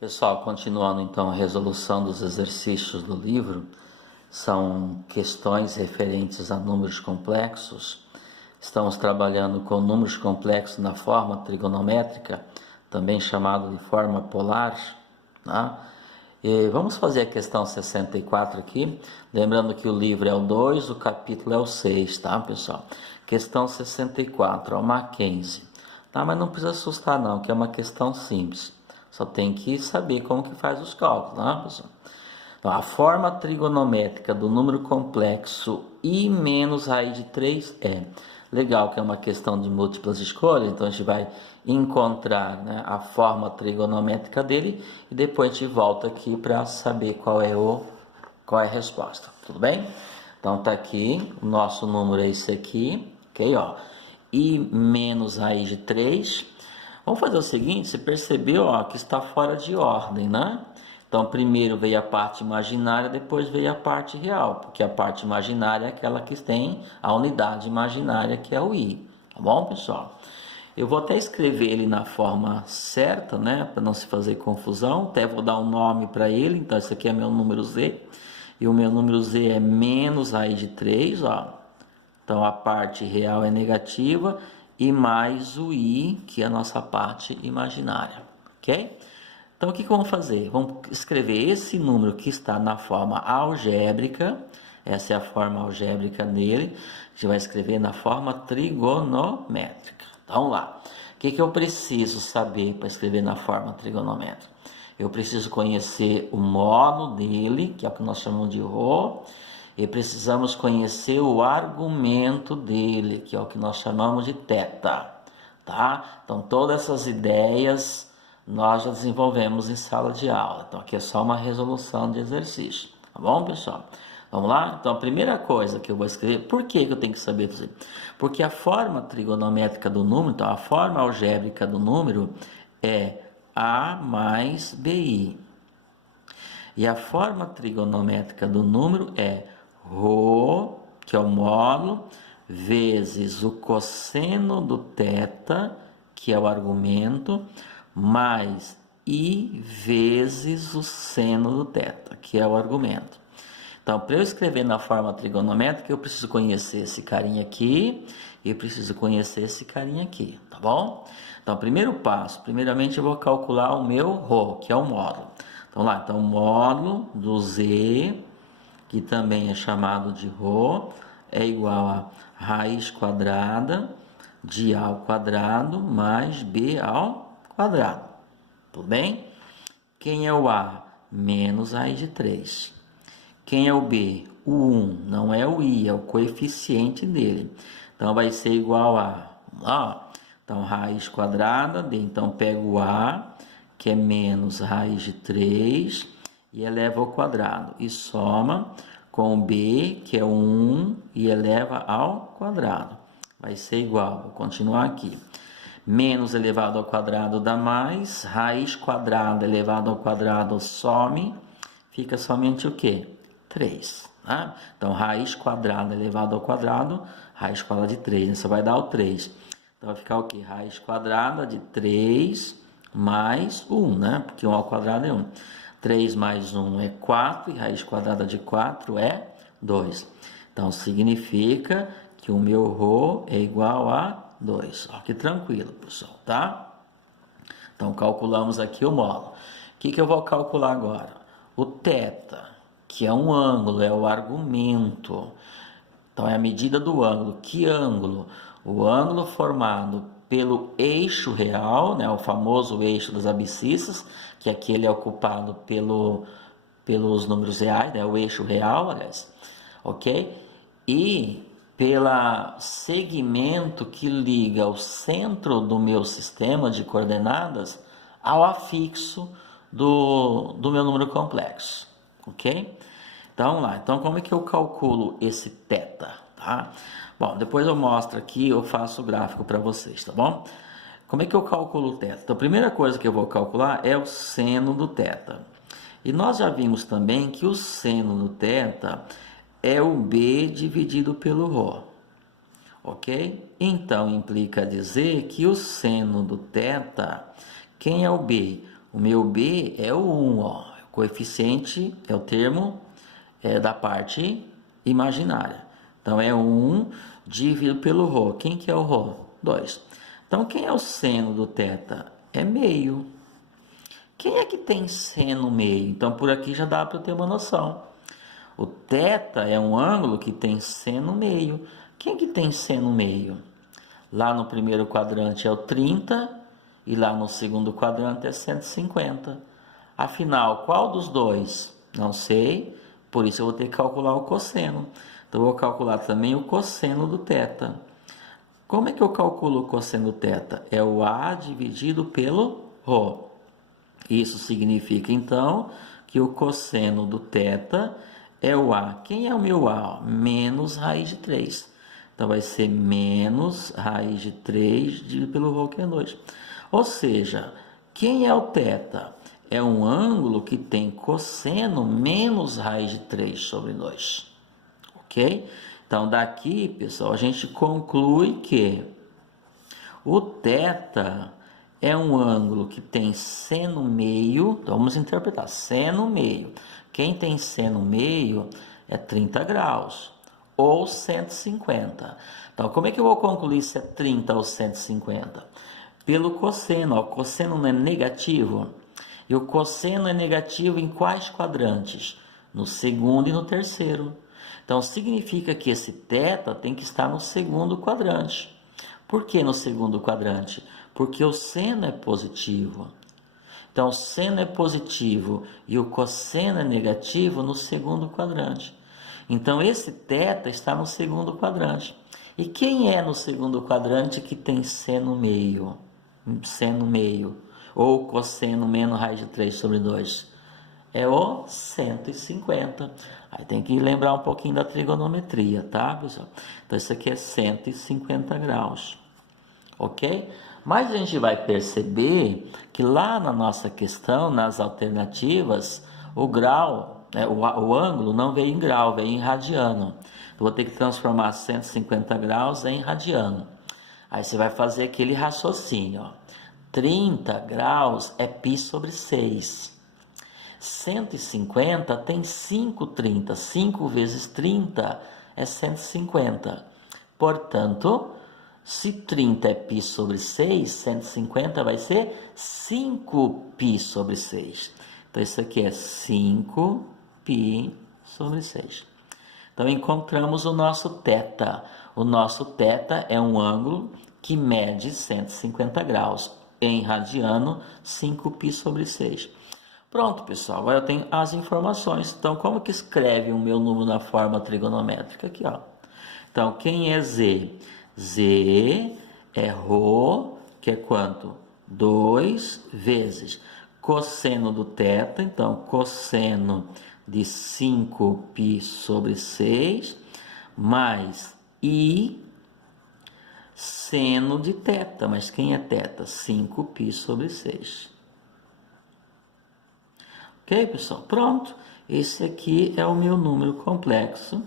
Pessoal, continuando então a resolução dos exercícios do livro, são questões referentes a números complexos. Estamos trabalhando com números complexos na forma trigonométrica, também chamado de forma polar, tá? E vamos fazer a questão 64 aqui, lembrando que o livro é o 2, o capítulo é o 6, tá, pessoal? Questão 64, ó, Mackenzie. Tá, mas não precisa assustar não, que é uma questão simples. Só tem que saber como que faz os cálculos, tá, pessoal? Então, a forma trigonométrica do número complexo I menos raiz de 3 é... Legal que é uma questão de múltiplas escolhas, então a gente vai encontrar, né, a forma trigonométrica dele e depois a gente volta aqui para saber qual é a resposta, tudo bem? Então tá aqui, o nosso número é esse aqui, ok? Ó, I menos raiz de 3. Vamos fazer o seguinte, você percebeu, ó, que está fora de ordem, né? Então, primeiro veio a parte imaginária, depois veio a parte real, porque a parte imaginária é aquela que tem a unidade imaginária, que é o i, tá bom, pessoal? Eu vou até escrever ele na forma certa, né, para não se fazer confusão, até vou dar um nome para ele, então esse aqui é meu número z, e o meu número z é menos raiz de 3, ó. Então, a parte real é negativa, e mais o i, que é a nossa parte imaginária, ok? Então, o que vamos fazer? Vamos escrever esse número que está na forma algébrica. Essa é a forma algébrica dele. A gente vai escrever na forma trigonométrica. Então, lá. O que eu preciso saber para escrever na forma trigonométrica? Eu preciso conhecer o módulo dele, que é o que nós chamamos de ρ. E precisamos conhecer o argumento dele, que é o que nós chamamos de θ. Tá? Então, todas essas ideias nós já desenvolvemos em sala de aula. Então, aqui é só uma resolução de exercício. Tá bom, pessoal? Vamos lá? Então, a primeira coisa que eu vou escrever... Por que eu tenho que saber disso? Porque a forma trigonométrica do número, então, a forma algébrica do número é A mais BI. E a forma trigonométrica do número é ρ, que é o módulo, vezes o cosseno do θ, que é o argumento, mais I vezes o seno do θ, que é o argumento. Então, para eu escrever na forma trigonométrica, eu preciso conhecer esse carinha aqui e preciso conhecer esse carinha aqui, tá bom? Então, primeiro passo, primeiramente eu vou calcular o meu ρ, que é o módulo. Então, lá, então, o módulo do z, que também é chamado de ρ, é igual a raiz quadrada de A ao quadrado mais B ao quadrado. Tudo bem? Quem é o A? Menos raiz de 3. Quem é o B? O 1. Não é o I, é o coeficiente dele. Então, vai ser igual a... Vamos lá, ó. Então, raiz quadrada de... Então, pego o A, que é menos raiz de 3, e eleva ao quadrado. E soma com o B, que é 1, e eleva ao quadrado. Vai ser igual, vou continuar aqui. Menos elevado ao quadrado dá mais, raiz quadrada elevado ao quadrado some, fica somente o quê? 3. Tá? Então, raiz quadrada elevado ao quadrado, raiz quadrada de 3, isso vai dar o 3. Então, vai ficar o quê? Raiz quadrada de 3 mais 1, né? Porque 1 ao quadrado é 1. 3 mais 1 é 4, e raiz quadrada de 4 é 2. Então, significa que o meu ρ é igual a 2. Ó, que tranquilo, pessoal, tá? Então, calculamos aqui o módulo. O que eu vou calcular agora? O θ, que é um ângulo, é o argumento. Então, é a medida do ângulo. Que ângulo? O ângulo formado pelo eixo real, né, o famoso eixo das abscissas, que aqui ele é ocupado pelos números reais, né, o eixo real, aliás, ok? E pelo segmento que liga o centro do meu sistema de coordenadas ao afixo do meu número complexo, ok? Então, vamos lá. Então, como é que eu calculo esse θ, tá? Bom, depois eu mostro aqui, eu faço o gráfico para vocês, tá bom? Como é que eu calculo o θ? Então, a primeira coisa que eu vou calcular é o seno do θ. E nós já vimos também que o seno do θ é o B dividido pelo ρ, ok? Então, implica dizer que o seno do θ, quem é o B? O meu B é o 1, ó. O coeficiente é o termo da parte imaginária. Então, é 1 dividido pelo ρ. Quem que é o ρ? 2. Então, quem é o seno do θ? É meio. Quem é que tem seno meio? Então, por aqui já dá para eu ter uma noção. O θ é um ângulo que tem seno meio. Quem que tem seno meio? Lá no primeiro quadrante é o 30 e lá no segundo quadrante é 150. Afinal, qual dos dois? Não sei, por isso eu vou ter que calcular o cosseno. Então, eu vou calcular também o cosseno do θ. Como é que eu calculo o cosseno do θ? É o A dividido pelo ρ. Isso significa, então, que o cosseno do θ é o A. Quem é o meu A? Menos raiz de 3. Então, vai ser menos raiz de 3 dividido pelo ρ, que é 2. Ou seja, quem é o θ? É um ângulo que tem cosseno menos raiz de 3 sobre 2. Ok? Então, daqui, pessoal, a gente conclui que o θ é um ângulo que tem seno meio. Então, vamos interpretar. Seno meio. Quem tem seno meio é 30 graus ou 150. Então, como é que eu vou concluir se é 30 ou 150? Pelo cosseno. Ó, o cosseno não é negativo. E o cosseno é negativo em quais quadrantes? No segundo e no terceiro. Então, significa que esse θ tem que estar no segundo quadrante. Por que no segundo quadrante? Porque o seno é positivo. Então, o seno é positivo e o cosseno é negativo no segundo quadrante. Então, esse θ está no segundo quadrante. E quem é no segundo quadrante que tem seno meio? Seno meio. Ou cosseno menos raiz de 3 sobre 2? É o 150. Aí tem que lembrar um pouquinho da trigonometria, tá, pessoal? Então, isso aqui é 150 graus. Ok? Mas a gente vai perceber que lá na nossa questão, nas alternativas, o grau, o ângulo não veio em grau, veio em radiano. Eu vou ter que transformar 150 graus em radiano. Aí você vai fazer aquele raciocínio, ó. 30 graus é π sobre 6. 150 tem 5 30. 5 vezes 30 é 150. Portanto, se 30 é π sobre 6, 150 vai ser 5π sobre 6. Então, isso aqui é 5π sobre 6. Então, encontramos o nosso θ. O nosso θ é um ângulo que mede 150 graus. Em radiano, 5π sobre 6. Pronto, pessoal. Agora eu tenho as informações. Então, como que escreve o meu número na forma trigonométrica? Aqui, ó. Então, quem é Z? Z é ρ, que é quanto? 2 vezes cosseno do θ. Então, cosseno de 5π sobre 6, mais I seno de θ. Mas quem é θ? 5π sobre 6. Ok, pessoal? Pronto. Esse aqui é o meu número complexo.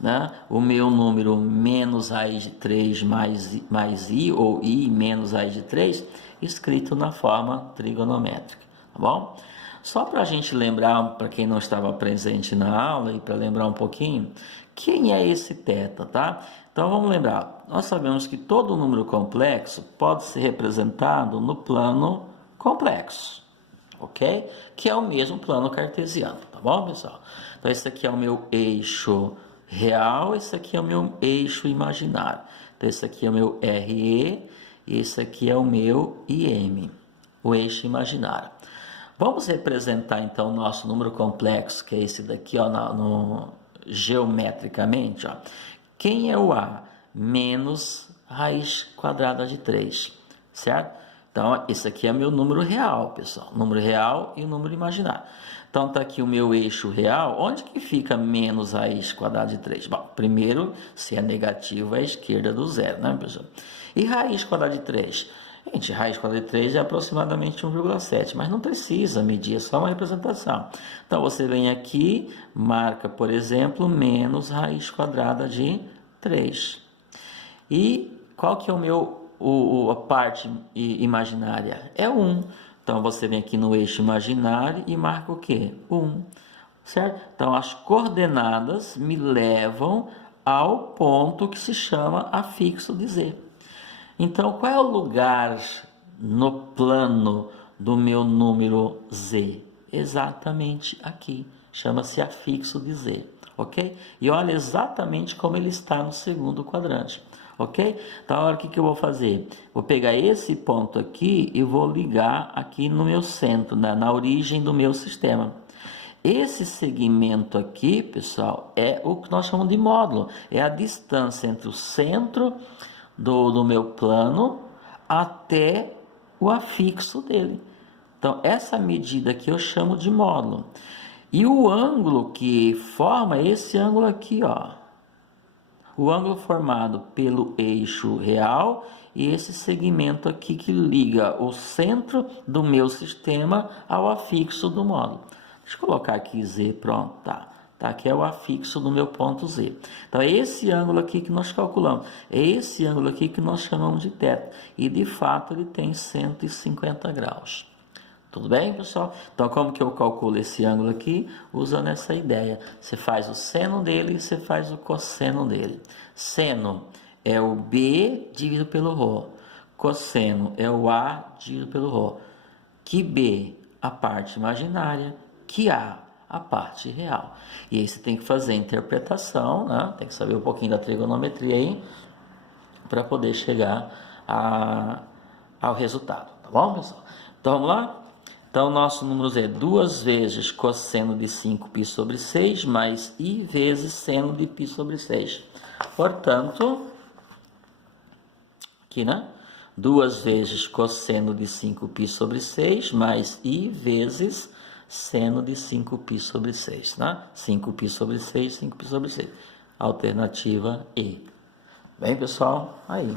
Né? O meu número menos raiz de 3 mais I, ou I menos raiz de 3, escrito na forma trigonométrica. Tá bom? Só para a gente lembrar, para quem não estava presente na aula, e para lembrar um pouquinho, quem é esse θ, tá? Então, vamos lembrar. Nós sabemos que todo número complexo pode ser representado no plano complexo, ok? Que é o mesmo plano cartesiano, tá bom, pessoal? Então, esse aqui é o meu eixo real, esse aqui é o meu eixo imaginário. Então, esse aqui é o meu RE e esse aqui é o meu IM, o eixo imaginário. Vamos representar, então, o nosso número complexo, que é esse daqui, ó, geometricamente, ó. Quem é o A? Menos raiz quadrada de 3, certo? Então, esse aqui é meu número real, pessoal. Número real e o número imaginário. Então, está aqui o meu eixo real. Onde que fica menos raiz quadrada de 3? Bom, primeiro, se é negativo, é a esquerda do zero, né, pessoal? E raiz quadrada de 3? Gente, raiz quadrada de 3 é aproximadamente 1,7, mas não precisa medir, é só uma representação. Então, você vem aqui, marca, por exemplo, menos raiz quadrada de 3. E qual que é a parte imaginária? É 1. Então, você vem aqui no eixo imaginário e marca o quê? 1, certo? Então, as coordenadas me levam ao ponto que se chama afixo de Z. Então, qual é o lugar no plano do meu número Z? Exatamente aqui, chama-se afixo de Z, ok? E olha exatamente como ele está no segundo quadrante, ok? Então, agora o que eu vou fazer? Vou pegar esse ponto aqui e vou ligar aqui no meu centro, na origem do meu sistema. Esse segmento aqui, pessoal, é o que nós chamamos de módulo, é a distância entre o centro do meu plano até o afixo dele. Então, essa medida aqui eu chamo de módulo. E o ângulo que forma esse ângulo aqui, ó. O ângulo formado pelo eixo real e esse segmento aqui que liga o centro do meu sistema ao afixo do módulo. Deixa eu colocar aqui Z, pronto, tá. Aqui é o afixo do meu ponto Z. Então, é esse ângulo aqui que nós calculamos. É esse ângulo aqui que nós chamamos de θ. E, de fato, ele tem 150 graus. Tudo bem, pessoal? Então, como que eu calculo esse ângulo aqui? Usando essa ideia. Você faz o seno dele e você faz o cosseno dele. Seno é o B dividido pelo ρ. Cosseno é o A dividido pelo ρ. Que B, a parte imaginária, que a parte real. E aí você tem que fazer a interpretação, né? Tem que saber um pouquinho da trigonometria aí, para poder chegar ao resultado, tá bom, pessoal? Então, vamos lá? Então, nosso número é 2 vezes cosseno de 5π sobre 6, mais i vezes seno de π sobre 6. Portanto, aqui, né? 2 vezes cosseno de 5π sobre 6, mais i vezes seno de 5π sobre 6, né? 5π sobre 6, 5π sobre 6. Alternativa E. Bem, pessoal, aí.